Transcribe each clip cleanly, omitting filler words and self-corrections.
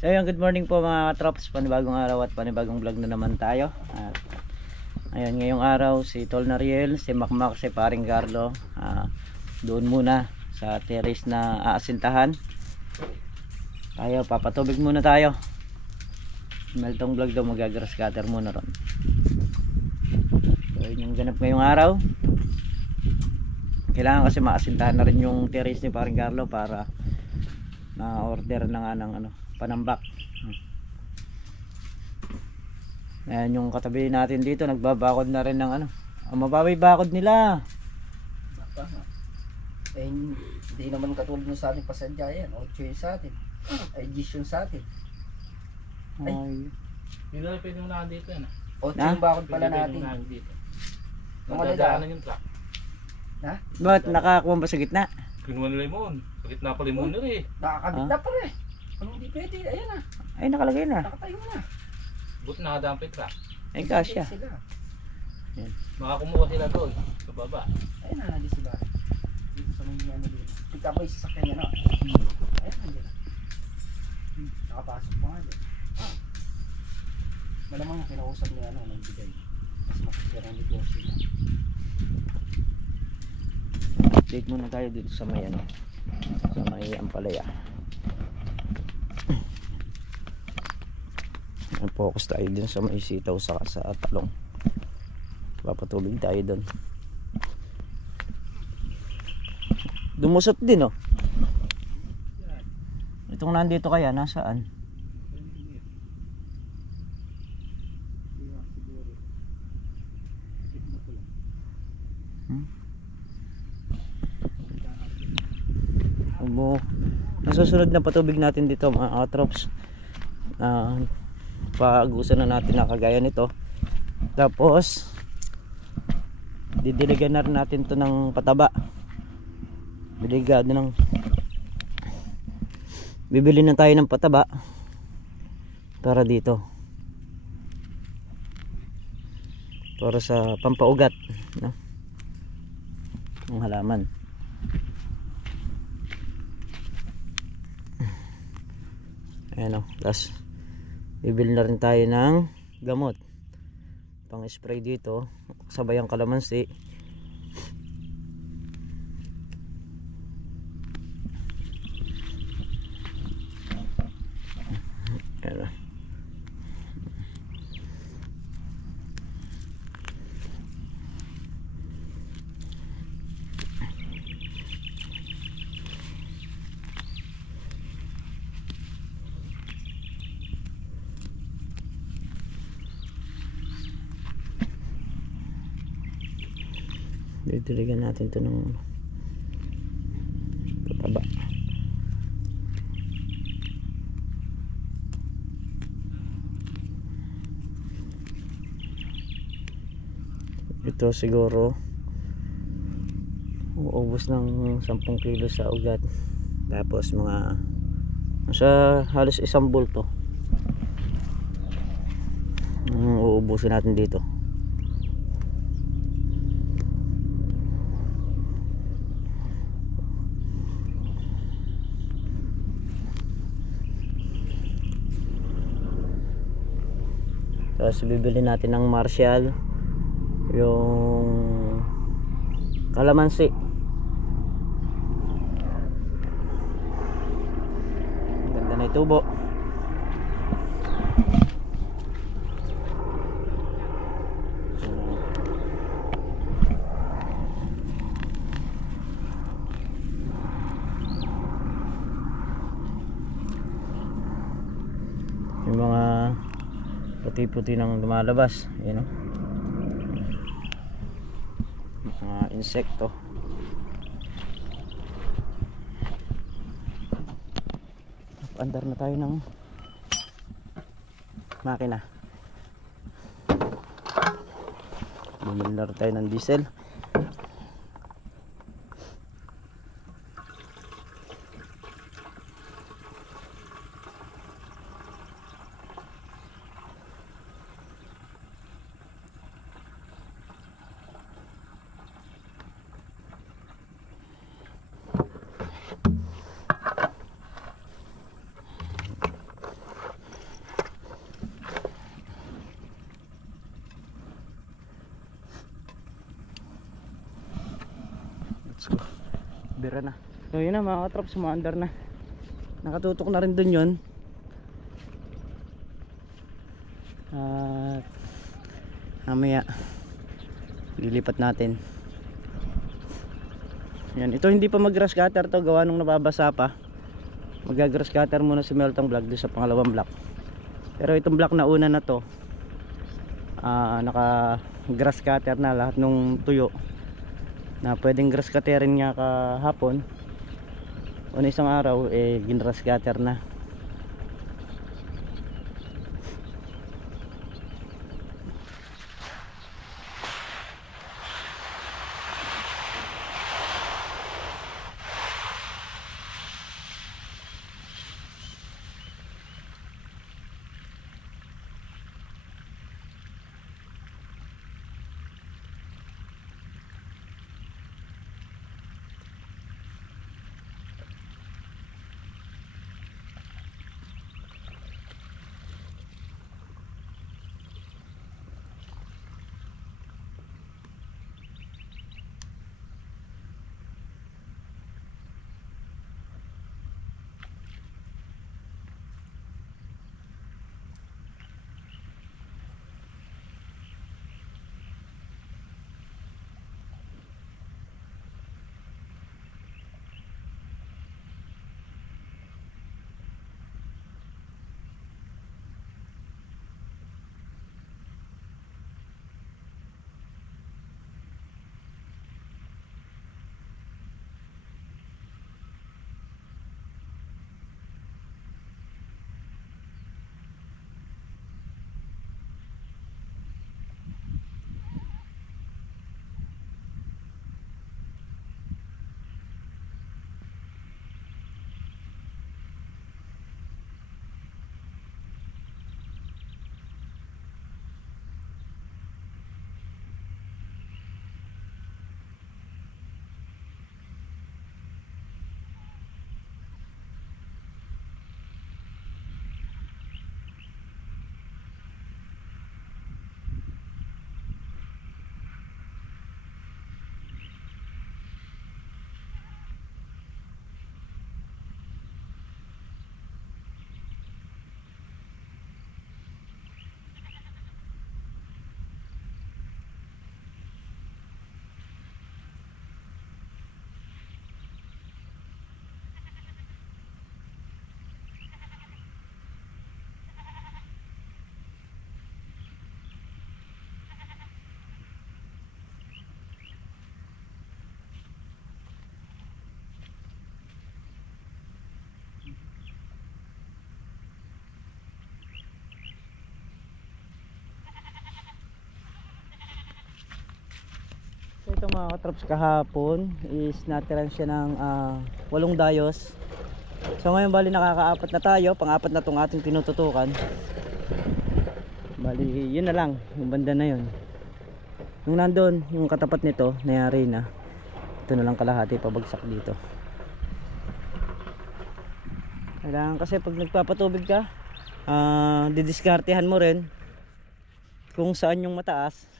So yun, good morning po mga trops, panibagong araw at panibagong vlog na naman tayo. At ayun, ngayong araw si Tol Nariel, si Makmak, si Paring Carlo doon muna sa terrace na aasintahan. Tayo, papatubig muna tayo. Meltong vlog daw, magagrass cutter muna ron. So yun yung ganap ngayong araw. Kailangan kasi maasintahan na rin yung terrace ni Paring Carlo para na-order na nga ng panambak. Ayan yung katabi natin dito, nagbabakod na rin ng mabawi bakod nila. Eh, hindi naman katulad ng sa ating pasadya yan. 8 yun sa atin. Ay 10 yun sa atin. Ay. Hindi na pwede mo na dito yan. 8 yung bakod pala natin. Madadaanan yung truck. Ha? Bakit nakakuha ba sa gitna? Kinuha nila limon. Sa gitna pa limon nila eh. Nakakabit na pa rin. Anong hindi pwede? Ayan na. Ay, nakalagay na. Nakatayo na. Buti nakadaan pa yung truck. Ay, kasya. Makakumuha sila doon. Sa baba. Ayan na, nandito sila. Dito sa mga ano dito. Pagka po yung sasakyan niya na. Ayan na, nandito. Nakapasok pa nga dito. Malamang kinausap niya ng bigay. Mas makikira ng negosyo na. Update muna tayo dito sa may sa may Ampalaya. Focus tayo din sa may sitaw sa talong. Papatubig tayo doon. Dumusot din Itong nandito kaya nasaan? Nasusunod na patubig natin dito mga trops. Pag-usan na natin na kagaya nito. Tapos didiligan na rin natin to ng pataba. Bibili na tayo ng pataba para dito, para sa pampaugat ng halaman. Ayan tapos bibili na rin tayo ng gamot pang spray dito, sabay ang kalamansi. Ayan didiligan natin ito ng pataba. Ito siguro uubos ng 10 kilo sa ugat, tapos mga halos 1 bulto uubusin natin dito. Tapos bibili natin ng Marshall, yung kalamansi. Ganda na itubo. Yung mga puti-puti nang lumalabas, mga insekto. Andar na tayo ng makina. Bumili na tayo ng diesel. bira na. So yun na mga katrops, sumaandar na. Nakatutok na rin dun yun. At mamaya lilipat natin. Yan, ito hindi pa mag grass cutter to, gawa nung nababasa pa. Mag grass cutter muna si Meltong Vlog doon sa pangalawang block. Pero itong block na una na to, naka grass cutter na lahat nung tuyo na pwedeng grass cutterin nga kahapon. O na isang araw ginrass cutter na. So ito mga katrops, kahapon is natiran siya ng 8 dayos. So ngayon bali nakakaapat na tayo, pang-apat na tong ating tinututukan. Bali yun na lang, yung banda na yun. Yung nandun, yung katapat nito, nayari na. Ito na lang kalahati pabagsak dito. Kailangan kasi pag nagpapatubig ka, didiskartehan mo rin kung saan yung mataas.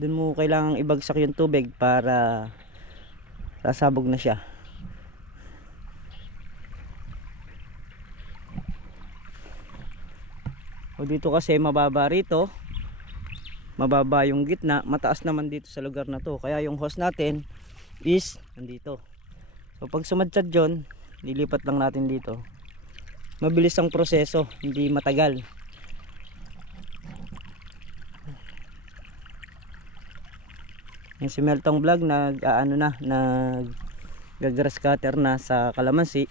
Doon mo kailangang ibagsak yung tubig para sasabog na siya. O dito kasi mababa rito, mababa yung gitna, mataas naman dito sa lugar na to. Kaya yung hose natin is nandito. So pag sumadjad yun, lilipat lang natin dito. Mabilis ang proseso, hindi matagal. Yung si Meltong Vlog nag grass cutter na sa kalamansi.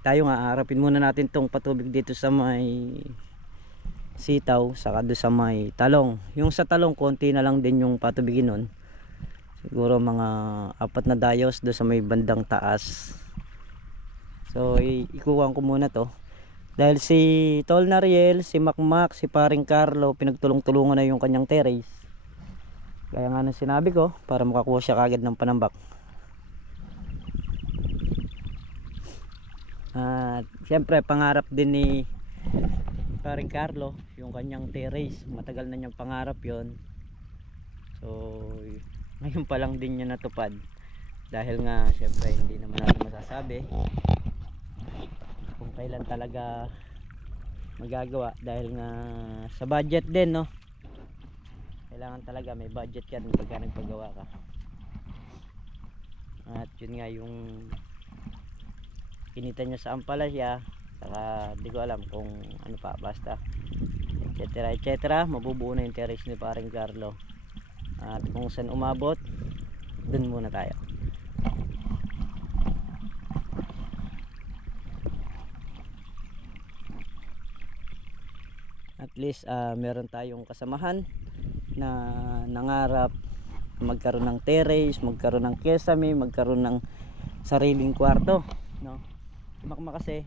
Tayo nga harapin muna natin tong patubig dito sa may sitaw, saka doon sa may talong. Yung sa talong konti na lang din yung patubigin nun. Siguro mga 4 na dayos doon sa may bandang taas. So ikuha ko muna to. Dahil si Tol Nariel, si Makmak, si Paring Carlo pinagtulong-tulungan na yung kanyang terrace. Kaya nga nang sinabi ko, para makakuha siya kagad ng panambak. At siyempre pangarap din ni Paring Carlo yung kanyang terrace. Matagal na niyang pangarap yon. So ngayon pa lang din niya natupad. dahil nga syempre hindi naman natin masasabi kung kailan talaga magagawa, dahil nga sa budget din, no? Kailangan talaga may budget yan pagka nagpagawa ka. At yun nga yung kinita niya sa Ampalaya, saka di ko alam kung ano pa, basta etc etc, mabubuo na yung terrace ni paring Carlo. At kung saan umabot, dun muna tayo. At least meron tayong kasamahan na nangarap magkaroon ng terrace, magkaroon ng kesame, magkaroon ng sariling kwarto, no? Si Makmak kasi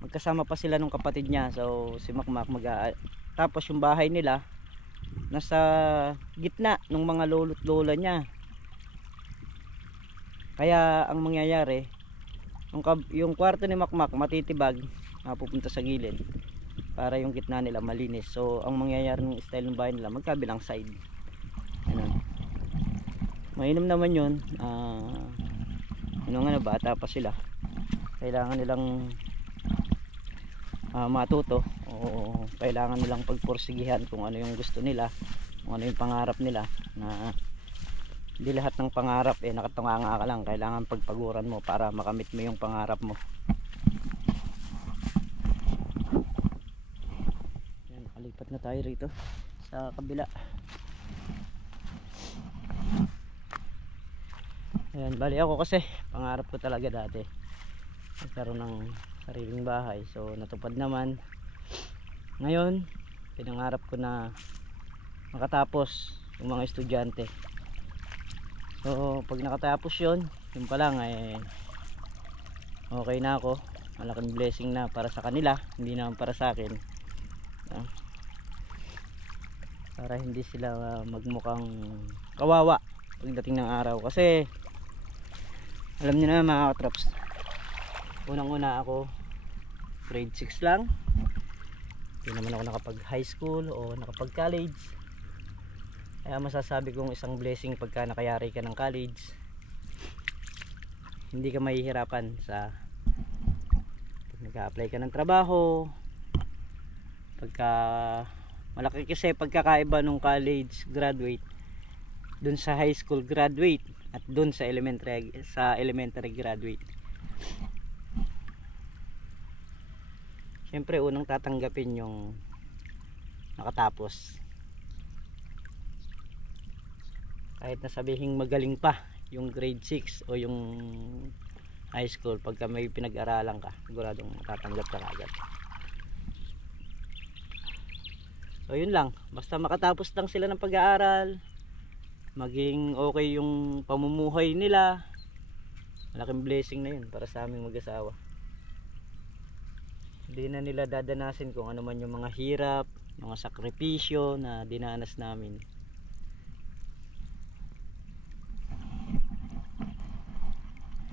magkasama pa sila nung kapatid niya. So si Makmak tapos yung bahay nila nasa gitna ng mga lolo't lola niya. Kaya ang mangyayari, yung kwarto ni Makmak matitibag, pupunta sa gilid para yung gitna nila malinis. So ang mangyayari ng style ng bahay nila, magkabilang side. Ganun. Mainam naman yun. Ano nga, bata pa sila, kailangan nilang matuto, o kailangan nilang pagpursigihan kung ano yung gusto nila, kung ano yung pangarap nila. Na hindi lahat ng pangarap nakatunganga ka lang, kailangan pagpaguran mo para makamit mo yung pangarap mo. Yan, nakalipat na tayo rito sa kabila. Ayan, bali ako kasi pangarap ko talaga dati magkaroon ng sariling bahay. So natupad naman. Ngayon pinangarap ko na makatapos yung mga estudyante. So pag nakatapos yun pa lang okay na ako. Malaking blessing na para sa kanila, hindi naman para sa akin, para hindi sila magmukhang kawawa pagdating ng araw. Kasi alam niyo na mga katrops, unang-una ako grade 6 lang, hindi naman ako nakapag high school o nakapag college. Kaya masasabi kong isang blessing pagka nakayari ka ng college. Hindi ka mahihirapan sa pag nag-a-apply ka ng trabaho. Pagka malaki kasi pagkakaiba nung college graduate dun sa high school graduate at dun sa elementary graduate. Siyempre unang tatanggapin yung nakatapos, kahit na sabihing magaling pa yung grade 6 o yung high school. Pagka may pinag-aralan ka, siguradong matatanggap ka agad. So yun lang, basta makatapos lang sila ng pag-aaral, maging okay yung pamumuhay nila, malaking blessing na yun para sa aming mag-asawa. Hindi na nila dadanasin kung ano man yung mga hirap, mga sakripisyo na dinanas namin.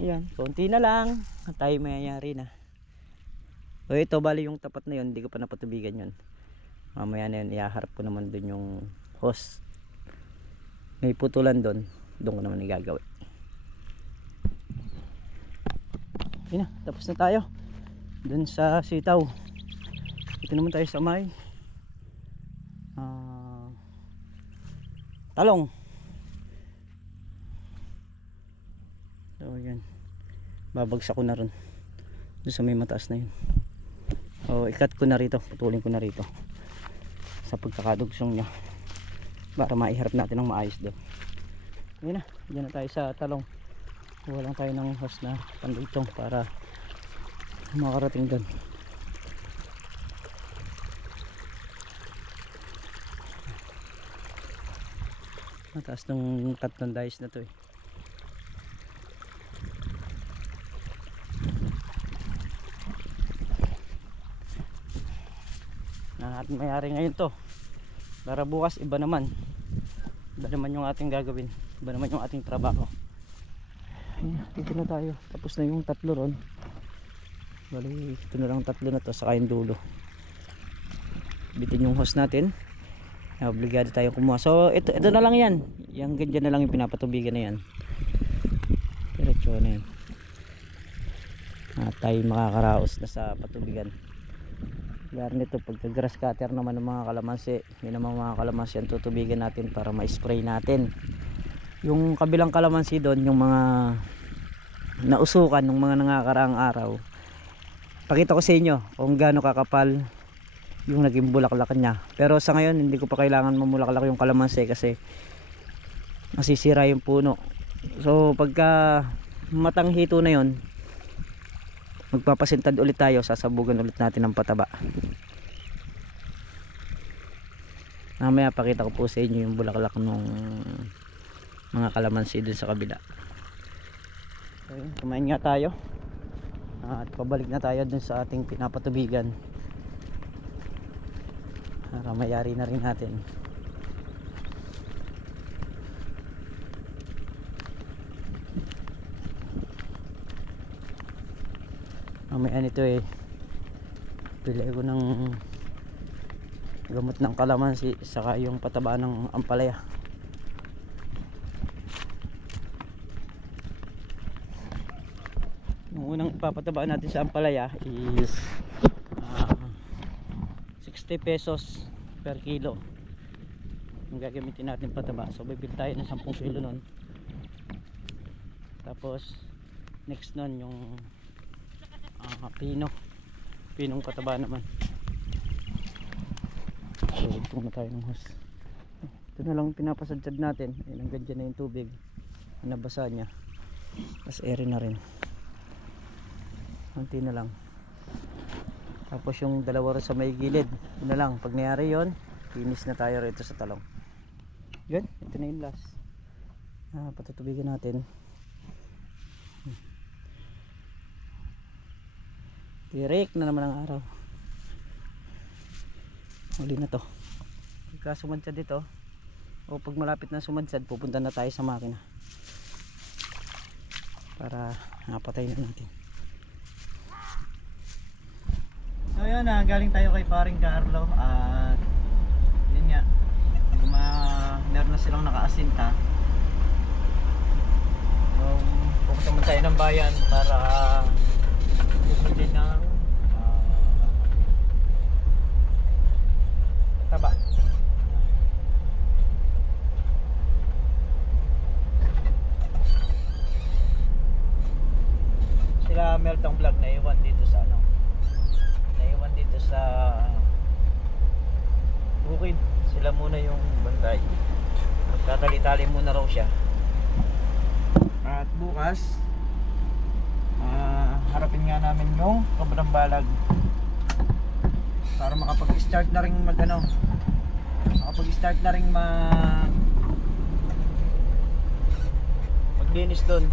Ayan, konti na lang tayo mayayari na. O ito, bali yung tapat na yun, hindi ko pa napatubigan yun. Mamaya na yun, iaharap ko naman dun yung hose. May putulan doon ko naman igagawin. Ayun na, tapos na tayo doon sa sitaw. Ito naman tayo sa may talong. So yan, babagsak ko na ron doon sa may mataas na yun. O ikat ko na rito, putulin ko na rito sa pagkakadugsong nya para maiharap natin ng maayos doon. Ayun na, dyan na tayo sa talong. Kuha lang tayo ng hose na pandugtong para makarating doon. Mataas ng tatlong dais na to na ating mayari ngayon to, para bukas iba naman yung ating gagawin, iba naman yung ating trabaho. Ayun, dito na tayo, tapos na yung tatlo ron. Bali ito na lang tatlo na to, saka yung dulo. Bitin yung hose natin, obligado tayong kumuha. So ito na lang yan, yung ganyan na lang yung pinapatubigan na yan, diretso na yan. Tayo makakaraos na sa patubigan. Gaya nito pagka grass cutter naman ng mga kalamansi, yun naman mga kalamansi ang tutubigan natin para ma-spray natin. Yung kabilang kalamansi doon, yung mga nausukan ng mga nangakaraang araw, pakita ko sa inyo kung gaano kakapal yung naging bulaklak niya. Pero sa ngayon hindi ko pa kailangan mamulaklak yung kalamansi kasi masisira yung puno. So pagka matanghito na yon, magpapasintad ulit tayo, sasabugan ulit natin ng pataba. Mamaya pakita ko po sa inyo yung bulaklak ng mga kalamansi dun sa kabila. So, kumain nga tayo at pabalik na tayo dun sa ating pinapatubigan para mayari na rin natin. Mamaya nito pili ko ng gamot ng kalamansi saka yung pataba ng ampalaya. Yung unang ipapataba natin sa ampalaya is 60 pesos per kilo yung gagamitin natin pataba. So bibili tayo ng 10 kilo nun. Tapos next nun yung pinong pataba naman. So itong na tayo ng hose. Ito na lang pinapasadsad natin. Ayun, hanggang dyan na yung tubig, nabasa nya, tapos ere na rin, konti na lang. Tapos yung dalawa rin sa may gilid, yun na lang. Pag nangyari yun, finish na tayo rito sa talong. Yun, ito na yung last. Patutubigan natin. Tirik na naman ang araw. Huli na to. Pagka sumadsad dito, o pag malapit na sumadsad, pupunta na tayo sa makina para napatay na natin. So yun, galing tayo kay paring Carlo at yun nga, meron na silang nakaasinta. So pupunta man tayo ng bayan para bumili ng taba. Sila Meltong Vlog naiwan dito sa bukid. Sila muna yung bantay, magtatali-tali muna raw siya. At bukas harapin nga namin yung Sobrang Balag para makapag-start na rin maglinis doon.